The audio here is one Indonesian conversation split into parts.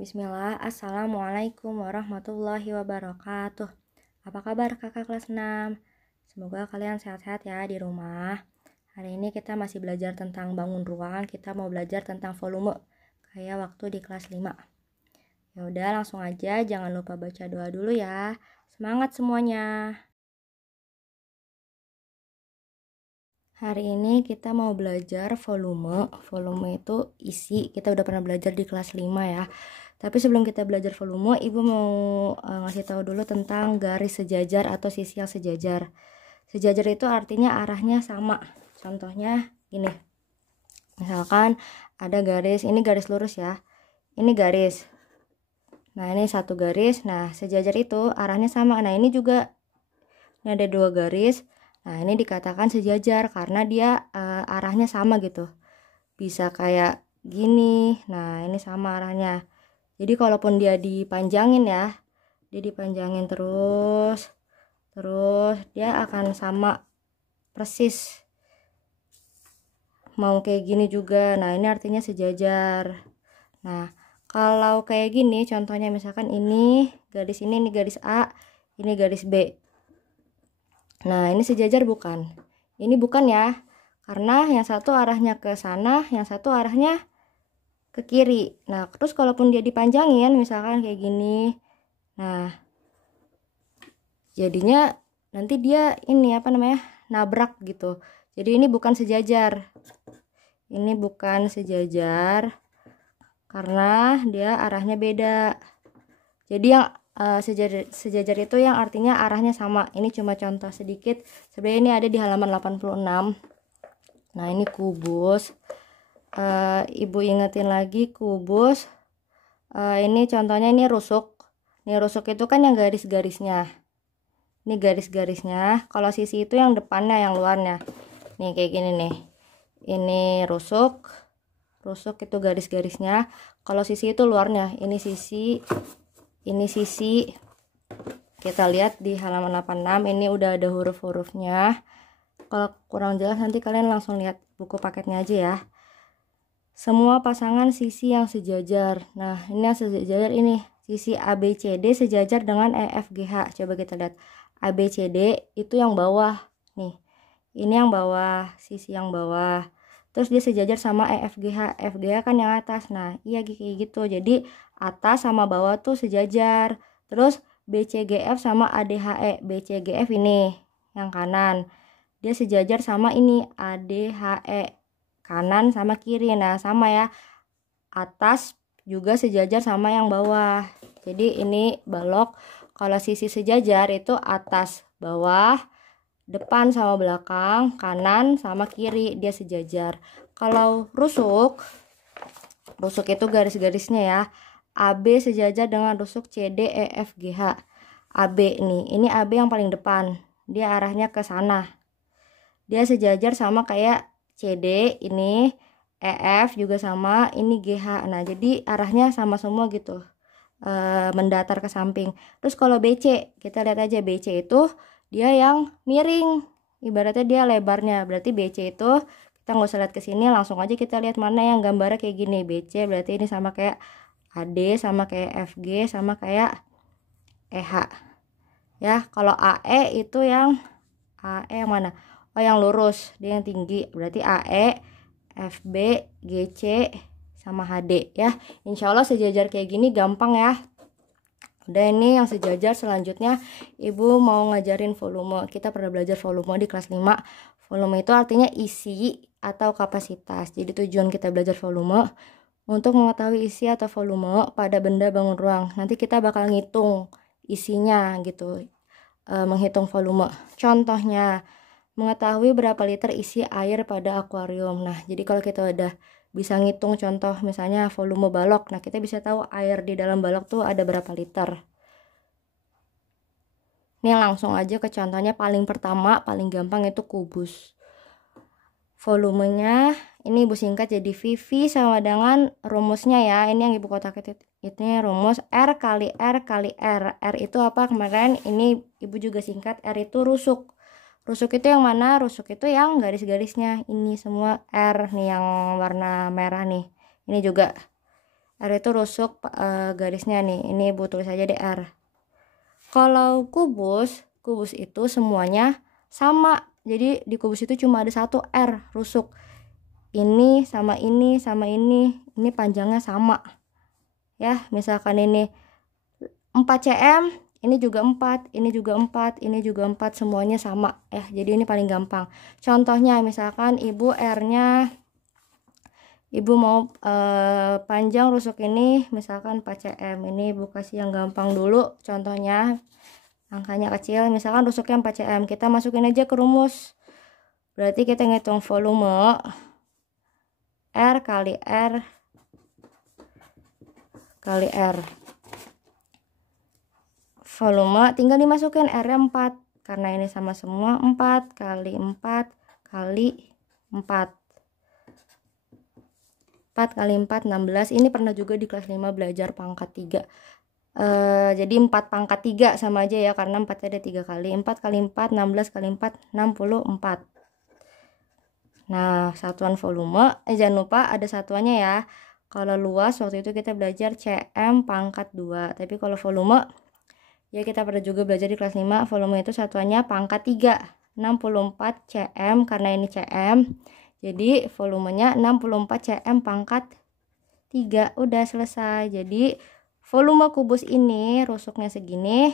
Bismillah, Assalamualaikum warahmatullahi wabarakatuh. Apa kabar kakak kelas 6? Semoga kalian sehat-sehat ya di rumah. Hari ini kita masih belajar tentang bangun ruang. Kita mau belajar tentang volume, kayak waktu di kelas 5. Ya udah, langsung aja, jangan lupa baca doa dulu ya. Semangat semuanya. Hari ini kita mau belajar volume. Volume itu isi. Kita udah pernah belajar di kelas 5 ya. Tapi sebelum kita belajar volume, Ibu mau ngasih tahu dulu tentang garis sejajar atau sisi yang sejajar. Sejajar itu artinya arahnya sama. Contohnya gini. Misalkan ada garis, ini garis lurus ya. Ini garis. Nah, ini satu garis. Nah, sejajar itu arahnya sama. Nah, ini juga. Ini ada dua garis. Nah, ini dikatakan sejajar karena dia arahnya sama gitu. Bisa kayak gini. Nah, ini sama arahnya. Jadi kalaupun dia dipanjangin ya, dia dipanjangin terus dia akan sama persis. Mau kayak gini juga. Nah, ini artinya sejajar. Nah, kalau kayak gini contohnya misalkan ini garis A, ini garis B. Nah, ini sejajar bukan? Ini bukan ya, karena yang satu arahnya ke sana, yang satu arahnya ke kiri. Nah, terus kalaupun dia dipanjangin, misalkan kayak gini, nah, jadinya nanti dia ini nabrak gitu. Jadi ini bukan sejajar. Ini bukan sejajar, karena dia arahnya beda. Jadi yang sejajar itu yang artinya arahnya sama. Ini cuma contoh sedikit. Sebenarnya ini ada di halaman 86. Nah, ini kubus. Ibu ingetin lagi kubus. Ini contohnya ini rusuk. Ini rusuk itu kan yang garis-garisnya. Ini garis-garisnya. Kalau sisi itu yang depannya, yang luarnya. Nih kayak gini nih. Ini rusuk. Rusuk itu garis-garisnya. Kalau sisi itu luarnya. Ini sisi. Kita lihat di halaman 86. Ini udah ada huruf-hurufnya. Kalau kurang jelas nanti kalian langsung lihat buku paketnya aja ya. Semua pasangan sisi yang sejajar. Nah, ini yang sejajar ini. Sisi ABCD sejajar dengan EFGH. Coba kita lihat. ABCD itu yang bawah. Nih. Ini yang bawah. Sisi yang bawah. Terus dia sejajar sama EFGH. EFGH kan yang atas. Nah, iya kayak gitu. Jadi atas sama bawah tuh sejajar. Terus BCGF sama ADHE. BCGF ini yang kanan. Dia sejajar sama ini ADHE. Kanan sama kiri. Nah, sama ya. Atas juga sejajar sama yang bawah. Jadi ini balok. Kalau sisi sejajar itu atas, bawah, depan sama belakang, kanan sama kiri, dia sejajar. Kalau rusuk itu garis-garisnya ya. AB sejajar dengan rusuk CD, EF, GH. AB nih, ini AB yang paling depan. Dia arahnya ke sana. Dia sejajar sama kayak CD, ini EF juga sama, ini GH. Nah, jadi arahnya sama semua gitu. Mendatar ke samping. Terus kalau BC, kita lihat aja BC itu dia yang miring. Ibaratnya dia lebarnya. Berarti BC itu kita nggak usah lihat ke sini, langsung aja kita lihat mana yang gambarnya kayak gini. BC berarti ini sama kayak AD, sama kayak FG, sama kayak EH. Ya, kalau AE itu yang AE yang mana? Oh, yang lurus, dia yang tinggi. Berarti AE, FB, GC sama HD ya. Insya Allah sejajar kayak gini gampang ya. Udah, ini yang sejajar. Selanjutnya Ibu mau ngajarin volume. Kita pernah belajar volume di kelas 5. Volume itu artinya isi atau kapasitas. Jadi tujuan kita belajar volume untuk mengetahui isi atau volume pada benda bangun ruang. Nanti kita bakal ngitung isinya gitu. Menghitung volume. Contohnya mengetahui berapa liter isi air pada akuarium. Nah, jadi kalau kita udah bisa ngitung contoh misalnya volume balok, nah kita bisa tahu air di dalam balok tuh ada berapa liter. Ini langsung aja ke contohnya. Paling pertama, paling gampang itu kubus. Volumenya ini Ibu singkat jadi VV sama dengan rumusnya ya. Ini yang Ibu kotak itu rumus R kali R kali R. R itu apa kemarin? Ini Ibu juga singkat. R itu rusuk. Rusuk itu yang mana? Rusuk itu yang garis-garisnya. Ini semua R nih yang warna merah nih. Ini juga R itu rusuk garisnya nih. Ini Ibu tulis aja deh R. Kalau kubus itu semuanya sama. Jadi di kubus itu cuma ada satu R rusuk. Ini sama ini sama ini panjangnya sama. Ya, misalkan ini 4 cm, ini juga 4, ini juga 4, ini juga 4, semuanya sama ya. Jadi ini paling gampang. Contohnya misalkan Ibu R-nya Ibu mau panjang rusuk ini misalkan 4 cm. Ini Ibu kasih yang gampang dulu. Contohnya angkanya kecil, misalkan rusuknya 4 cm. Kita masukin aja ke rumus. Berarti kita ngitung volume R kali R kali R. Volume tinggal dimasukin R-nya 4 karena ini sama semua. 4 kali 4 kali 4 kali 4 16. Ini pernah juga di kelas 5 belajar pangkat 3. Jadi 4 pangkat 3 sama aja ya, karena 4 ada 3 kali. 4 kali 4 16 kali 4 64. Nah, satuan volume jangan lupa ada satuannya ya. Kalau luas waktu itu kita belajar cm pangkat 2. Tapi kalau volume ya kita pernah juga belajar di kelas 5, volume itu satuannya pangkat 3. 64 cm karena ini cm. Jadi volumenya 64 cm pangkat 3. Udah selesai. Jadi volume kubus ini rusuknya segini.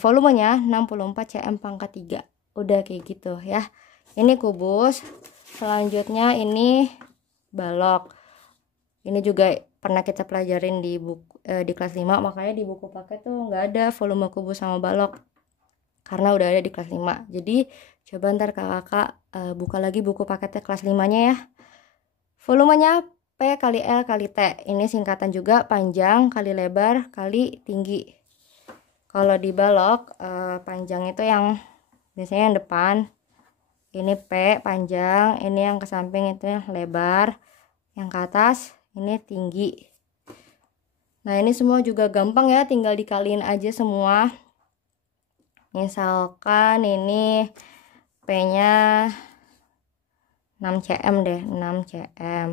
Volumenya 64 cm pangkat 3. Udah kayak gitu ya. Ini kubus. Selanjutnya ini balok. Ini juga pernah kita pelajarin di buku di kelas 5, makanya di buku paket tuh nggak ada volume kubus sama balok karena udah ada di kelas 5. Jadi coba ntar kakak buka lagi buku paketnya kelas 5-nya ya. Volumenya P kali L kali T. Ini singkatan juga, panjang kali lebar kali tinggi. Kalau di balok panjang itu yang biasanya yang depan. Ini P panjang, ini yang ke samping itu yang lebar, yang ke atas ini tinggi. Nah, ini semua juga gampang ya, tinggal dikaliin aja semua. Misalkan ini P-nya 6 cm deh, 6 cm.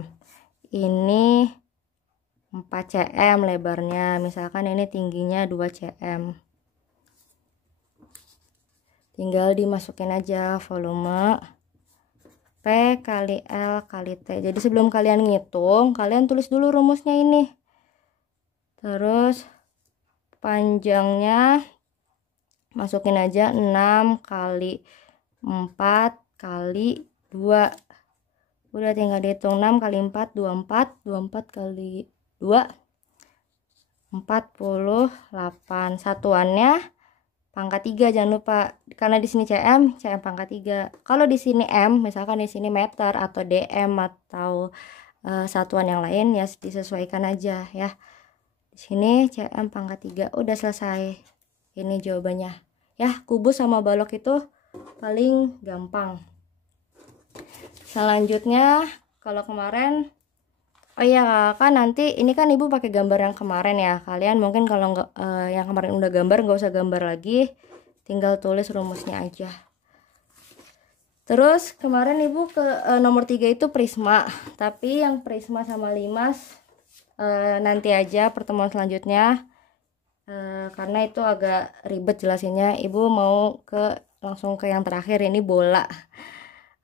Ini 4 cm lebarnya, misalkan ini tingginya 2 cm. Tinggal dimasukin aja volume P kali L kali T. Jadi sebelum kalian ngitung, kalian tulis dulu rumusnya ini. Terus panjangnya masukin aja 6 kali 4 kali 2. Udah tinggal dihitung 6 kali 4 24, 24 kali 2 48. Satuannya pangkat 3, jangan lupa karena di sini cm pangkat 3. Kalau di sini m, misalkan di sini meter atau dm atau satuan yang lain ya disesuaikan aja ya. Di sini cm pangkat 3. Udah selesai. Ini jawabannya. Ya, kubus sama balok itu paling gampang. Selanjutnya kalau kemarin oh iya kan nanti ini kan ibu pakai gambar yang kemarin ya. Kalian mungkin kalau nggak yang kemarin udah gambar nggak usah gambar lagi, tinggal tulis rumusnya aja. Terus kemarin ibu ke nomor 3 itu prisma, tapi yang prisma sama limas nanti aja pertemuan selanjutnya karena itu agak ribet jelasinnya. Ibu mau langsung ke yang terakhir, ini bola.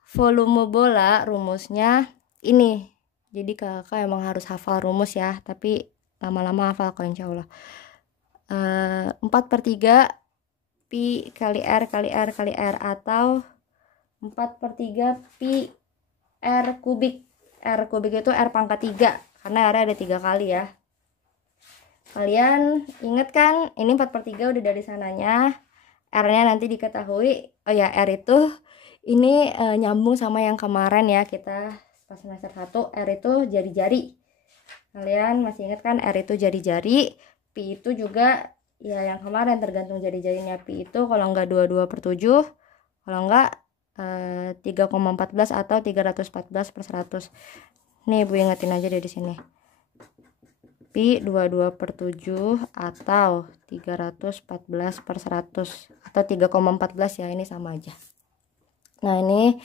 Volume bola rumusnya ini. Jadi kakak emang harus hafal rumus ya, tapi lama-lama hafal kok insya Allah. 4/3 pi kali R kali R kali R, atau 4/3 pi R kubik. R kubik itu R pangkat 3 karena R ada 3 kali ya. Kalian inget kan ini 4/3 udah dari sananya. R nya nanti diketahui. Oh ya, R itu ini nyambung sama yang kemarin ya, kita pas semester 1 R itu jari-jari. Kalian masih ingat kan R itu jari-jari, pi itu juga ya yang kemarin tergantung jari-jarinya. Pi itu kalau enggak 22/7, kalau enggak 3,14 atau 314/100. Nih ibu ingetin aja dari sini. Pi 22/7 atau 314/100 atau 3,14 ya, ini sama aja. Nah, ini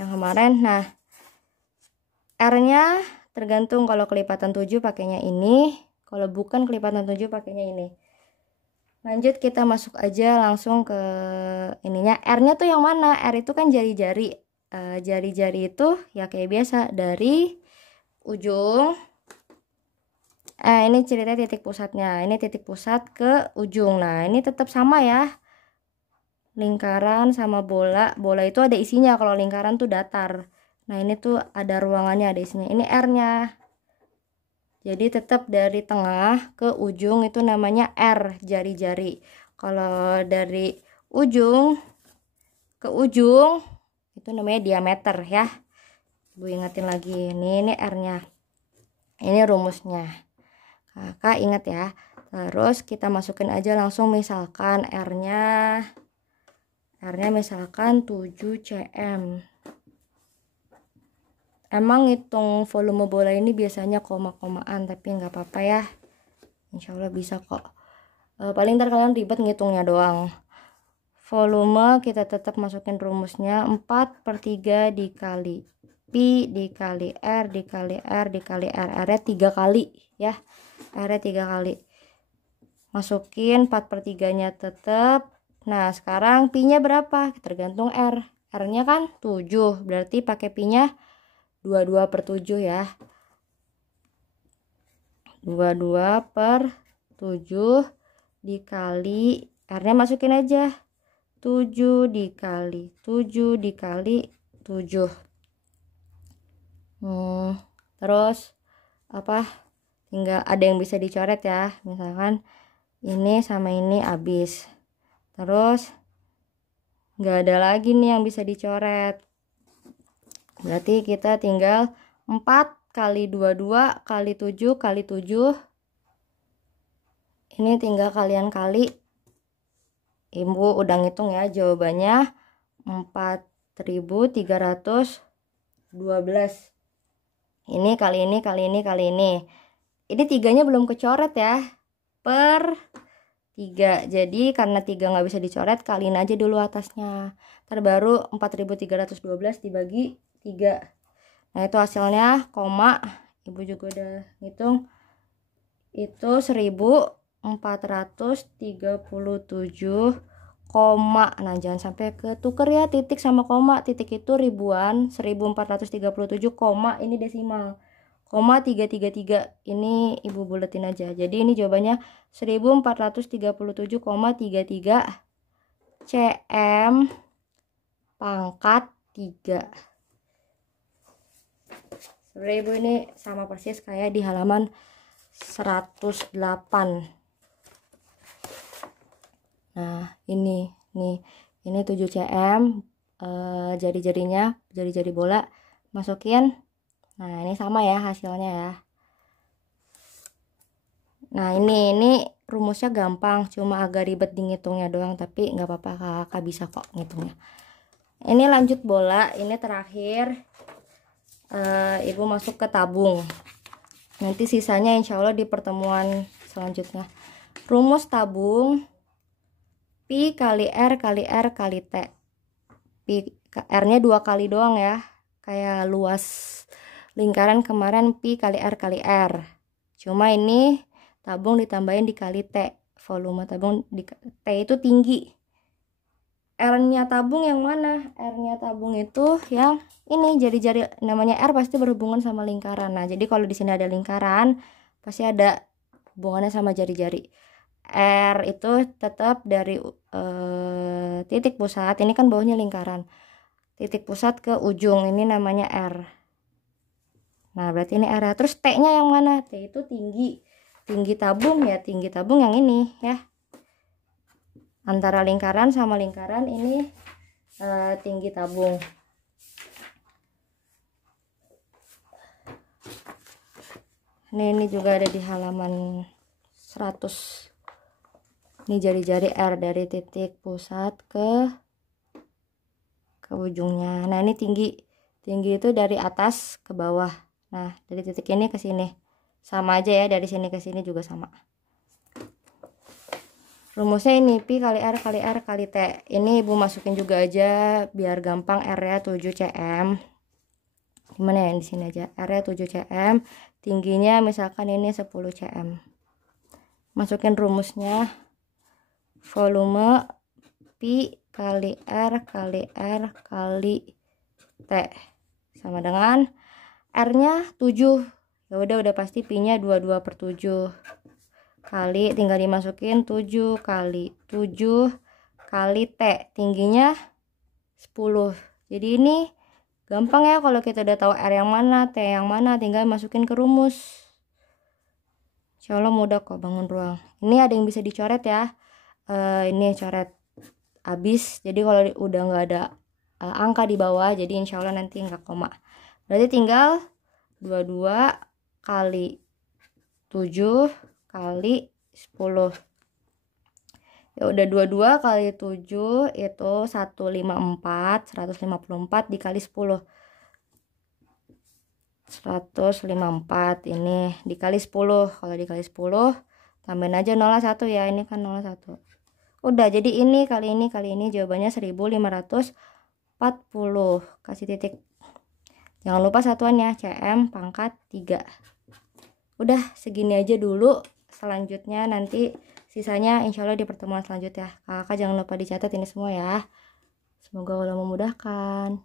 yang kemarin. Nah, R-nya tergantung, kalau kelipatan 7 pakainya ini, kalau bukan kelipatan 7 pakainya ini. Lanjut kita masuk aja langsung ke ininya. R-nya tuh yang mana? R itu kan jari-jari. Jari-jari itu ya kayak biasa dari ujung. Ini ceritanya titik pusatnya. Ini titik pusat ke ujung. Nah, ini tetap sama ya. Lingkaran sama bola. Bola itu ada isinya, kalau lingkaran tuh datar. Nah, ini tuh ada ruangannya, ada isinya. Ini R-nya. Jadi tetap dari tengah ke ujung itu namanya R, jari-jari. Kalau dari ujung ke ujung itu namanya diameter ya. Bu ingetin lagi. Ini R-nya. Ini rumusnya. Kakak ingat ya. Terus kita masukin aja langsung, misalkan R-nya misalkan 7 cm. Emang ngitung volume bola ini biasanya koma-komaan, tapi nggak apa-apa ya. Insya Allah bisa kok. Paling ntar kalian ribet ngitungnya doang. Volume kita tetap masukin rumusnya 4/3 dikali pi dikali R dikali R dikali R. R-nya 3 kali ya. R-nya 3 kali. Masukin 4/3-nya tetap. Nah, sekarang pi-nya berapa? Tergantung R. R-nya kan 7, berarti pakai pi-nya 22/7 ya. 22/7 dikali R-nya masukin aja. 7 dikali 7 dikali 7. Terus apa? Tinggal ada yang bisa dicoret ya. Misalkan ini sama ini habis. Terus nggak ada lagi nih yang bisa dicoret. Berarti kita tinggal 4 kali 22 kali 7 kali 7. Ini tinggal kalian kali. Ibu udah ngitung ya, jawabannya 4.312. Ini kali ini kali ini kali ini. Ini 3-nya belum kecoret ya. Per 3. Jadi karena 3 nggak bisa dicoret, kaliin aja dulu atasnya. Ntar baru 4.312 dibagi 3. Nah, itu hasilnya koma. Ibu juga udah ngitung. Itu 1437 koma. Nah, jangan sampai ketuker ya titik sama koma. Titik itu ribuan, 1437 koma ini desimal. Koma 333 ini ibu buletin aja. Jadi ini jawabannya 1437,33 cm pangkat 3. Sebenarnya ibu ini sama persis kayak di halaman 108. Nah, ini 7 cm jari-jarinya, jari-jari bola masukin. Nah, ini sama ya hasilnya ya. Nah, ini rumusnya gampang, cuma agak ribet di ngitungnya doang, tapi nggak apa-apa, kakak bisa kok ngitungnya. Ini lanjut bola, ini terakhir. Ibu masuk ke tabung. Nanti sisanya insya Allah di pertemuan selanjutnya. Rumus tabung pi kali R kali R kali T. R-nya 2 kali doang ya, kayak luas lingkaran kemarin pi kali R kali R. Cuma ini tabung ditambahin dikali T. Volume tabung T itu tinggi. R-nya tabung yang mana? R-nya tabung itu yang ini, jari-jari, namanya R pasti berhubungan sama lingkaran. Nah, jadi kalau di sini ada lingkaran, pasti ada hubungannya sama jari-jari. R itu tetap dari titik pusat. Ini kan bawahnya lingkaran. Titik pusat ke ujung, ini namanya R. Nah, berarti ini R. Terus T-nya yang mana? T itu tinggi. Tinggi tabung ya, tinggi tabung yang ini ya. Antara lingkaran sama lingkaran ini tinggi tabung. Ini juga ada di halaman 100. Ini jari-jari R dari titik pusat ke ujungnya. Nah, ini tinggi itu dari atas ke bawah. Nah, dari titik ini ke sini sama aja ya, dari sini ke sini juga sama. Rumusnya ini pi kali R kali R kali T. Ini ibu masukin juga aja biar gampang. R nya 7 cm. gimana ya, di sini aja. R-nya 7 cm, tingginya misalkan ini 10 cm. Masukin rumusnya. Volume Pi kali R kali R kali T sama dengan R-nya 7. Ya udah pasti Pi-nya 22/7 kali, tinggal dimasukin 7 kali 7 kali T, tingginya 10. Jadi ini gampang ya, kalau kita udah tahu R yang mana, T yang mana, tinggal masukin ke rumus. Insya Allah mudah kok bangun ruang. Ini ada yang bisa dicoret ya. Ini coret habis. Jadi kalau udah nggak ada angka di bawah, jadi insya Allah nanti nggak koma. Berarti tinggal 22 kali 7 kali 10. Ya udah 22 kali 7 itu 154 dikali 10. 154 ini dikali 10. Kalau dikali 10 tambahin aja 01 ya, ini kan 01. Udah, jadi ini kali ini jawabannya 1540. Kasih titik. Jangan lupa satuannya cm pangkat 3. Udah, segini aja dulu. Selanjutnya nanti sisanya insya Allah di pertemuan selanjutnya. Kakak jangan lupa dicatat ini semua ya. Semoga Allah memudahkan.